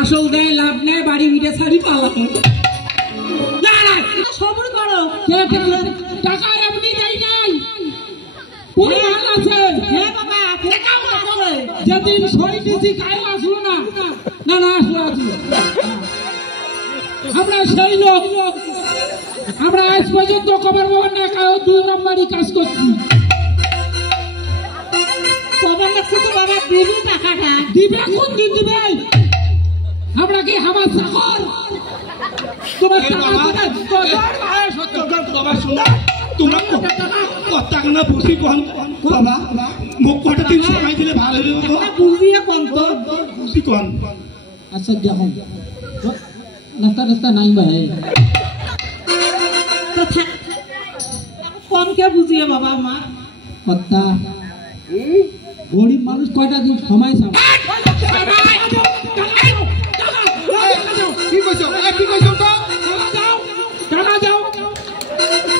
আসল দেয় লাভ নেই, বাড়ি মিটে ছাড়ি পালাম। না না সবর করো। টাকা এমনি দেয় নাই, পরিমাণ আছে। হ্যাঁ বাবা, যেদিন সই দিছি কাল আসলো না। না না আসলো আসলো। আমরা সেই লোক, আমরা আজ পর্যন্ত কবর ভবন না কাউ 2 নম্বরই কাজ করছি। কবর লাগছে তো বাবা, দিবি টাকাটা। দিবে কোন দিন দিবে? আমরা কি হামার চাকর? তোমার টাকা বাবা শোনো, তোমরা কথা না বুঝি কোন বাবা মুখ কটা দিন সময় দিলে ভালো হবে বাবা। বুঝিয়ে কোন তো বুঝি কোন। আচ্ছা দেখো নাস্তা রাস্তা নাই ভাই, তো কমকে বুঝিয়ে বাবা আমার কথা। গরিব মানুষ কয়টা দিন সময় চাও। কি কইছো? কি কইছো তো? টাকা দাও।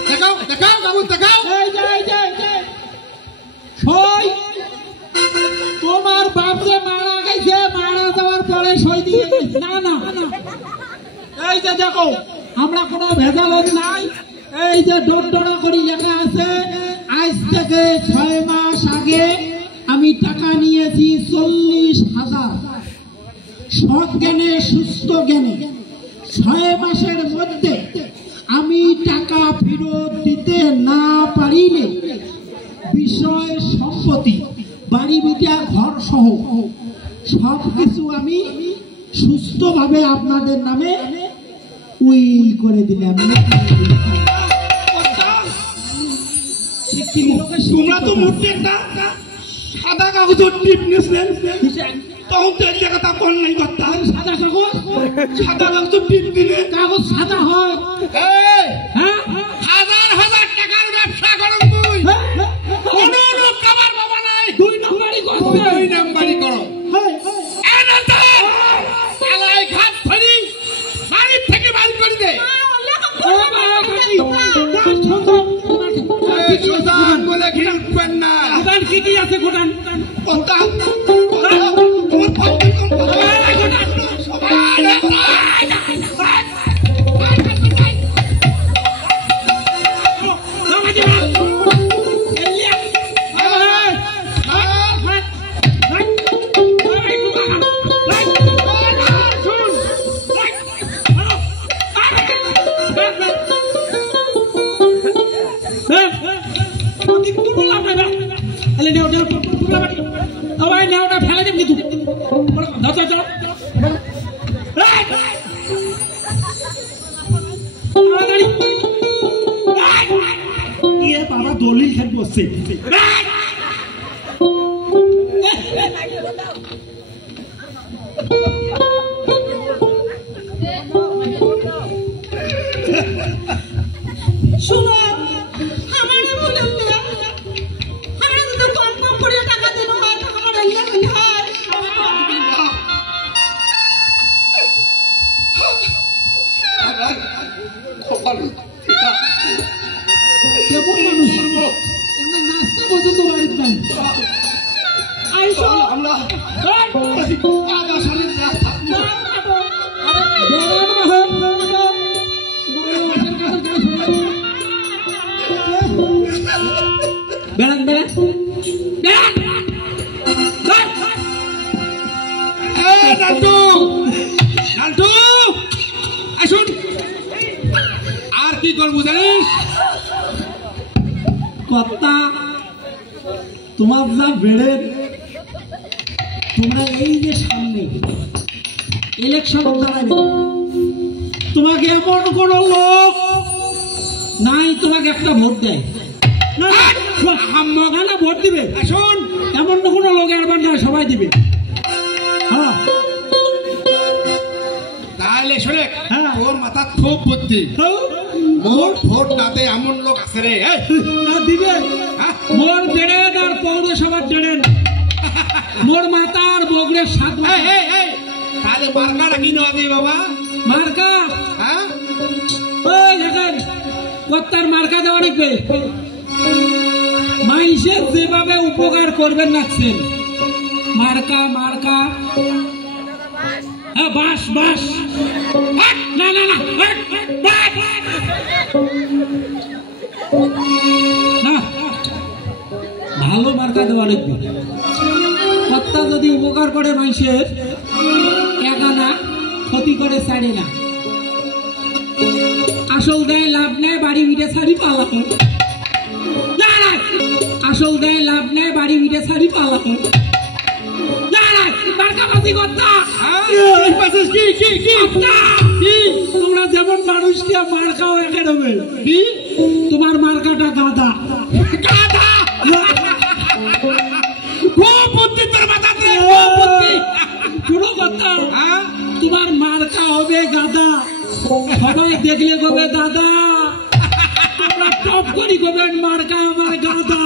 দেখাও দেখাও বাবু দেখাও। এই যে সই তোমার বাপ যে মারা গেছে, মারা যাওয়ার পরে সই দিয়ে গেছে। না না এই যে দেখো আমরা কোনো ভেজাল নাই। এই যে ডোরা করি লেখা আছে, আজ থেকে 6 মাস আগে আমি টাকা নিয়েছি 40,000 সজ্ঞানে সুস্থ জ্ঞানে। 6 মাসের মধ্যে আমি টাকা ফেরত দিতে না পারিলে বিষয় সম্পত্তি বাড়ি বিটা ঘর সহ সব কিছু আমি সুস্থভাবে আপনাদের নামে উইল করে দিলাম। তোমরা তো মোটে একটা সাদা কাগজের টিপ নিয়েছিলেন, তখন তো এই কথা কোন নাই কথা। সাদা কাগজ, সাদা কাগজের টিপ দিলে কাগজ সাদা হয়। এই হ্যাঁ হাজার হাজার টাকার ব্যবসা করো তুই, কোন লোক কাবার বাবা নাই। 2 নম্বরই করছে। 2 নাম্বারই করো। এলাই ঘাট ধরি বাড়ির থেকে বাড়ি করে দে। সুলতান বলে ঘিরে উঠবেন না। দোকান কি কি আছে গোটান? কথা তোমার পাল্টি কম বাবা দলিল খেত বসছে। শুনো আমার বলে আমরা যদি কম কম করে টাকা দেবো হয় তো আমার ইয়া হয়। কেমন মানুষ আমরা নাস্তা পর্যন্ত বাড়িতে নাই। আমরা বেড়ান বেড়ান নান্টু নান্টু আসুন। আর কি করবো জানিস? কথা তোমার যা বেড়ে, তোমরা এই যে সামনে ইলেকশন দাঁড়াবে, তোমাকে এমন কোন লোক নাই তোমাকে একটা ভোট দেয় না। না ভোট দিবে, আসুন। এমন কোন লোক এবার না, সবাই দিবে। হ্যাঁ তাহলে শোনে, হ্যাঁ। তোর মাথা খুব বুদ্ধি। মোর ভোট নাতে এমন লোক আছে রে দিবে। মোর দেড়েন আর পৌরসভার দেড়েন, মোর মাতার বগরের সাত। তাহলে মার্কাটা কি নেওয়া যায় বাবা? মার্কা হ্যাঁ ওই দেখেন কত্তার মার্কা দেওয়া রাখবে। মানুষের যেভাবে উপকার করবেন রাখছেন মার্কা মার্কা। হ্যাঁ বাস বাস না না না বাস না ভালো মার্কা দেওয়া লাগবে কর্তা যদি উপকার করে মানুষের একানা ক্ষতি করে ছাড়ে না আসল দেয় লাভ নেয় বাড়ি ভিটে ছাড়ি পালানো আসল দেয় লাভ নেয় বাড়ি ভিটে ছাড়ি পালানো তোমরা যেমন মানুষকে মার খাও একে দেবে তোমার মার্কাটা গাদা কোনো কথা তোমার মার্কা হবে গাদা সবাই দেখলে গবে দাদা তোমরা টপ করি গবেন মার্কা আমার গাদা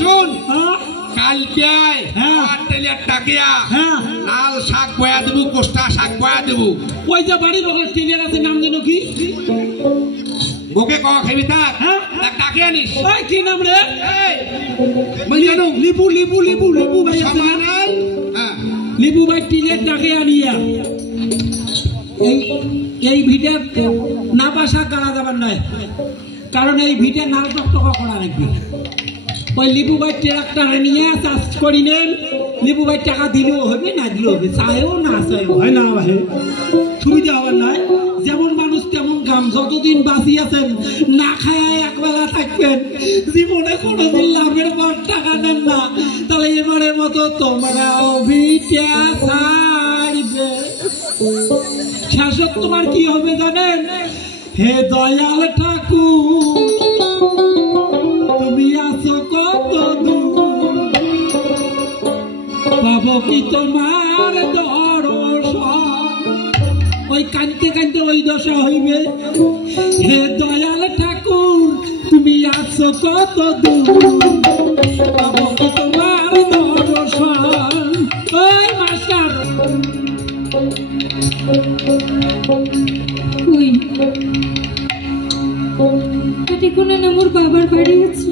শোন হ্যাঁ কালকে টাকিয়া হ্যাঁ লাল শাক বয়া দেবো কোষ্টা শাক বয়া দেবো ওই যে বাড়ির ওখানে টেলিয়ার আছে নাম যেন কি ওকে ক খাবি থাক হ্যাঁ ডাকে আনিস ওই কি নাম রে জানো লিবু লিবু লিবু লিবু ভাই আছে না লিবু ভাই টিলের ডাকে আনিয়া এই ভিটে না পাশা করা যাবার নয় কারণ এই ভিটে নাল টকটকা করা রাখবে ওই লিবু ভাই ট্রাক্টর নিয়ে চাষ করি নেন লিবু ভাই টাকা দিলেও হবে না দিলেও হবে চাইও না চাইও হয় না ভাই সুবিধা হবার নয় যেমন মানুষ তেমন কাম যতদিন বাঁচি আছেন না খায় একবেলা থাকবেন জীবনে কোনোদিন লাভের পর টাকা নেন না তাহলে এবারের মতো তোমরাও ভিটে ছাড়বে শাসক তোমার কি হবে জানেন হে দয়াল ঠাকুর তুমি আছো কত দূর পাবো কি তোমার দর্শন ওই কানতে কানতে ওই দশা হইবে হে দয়াল ঠাকুর তুমি আছো কত দূর পাবো কি তোমার দর্শন ওই মাস্টার কই কোনে মোর বাবার বাড়ি আছে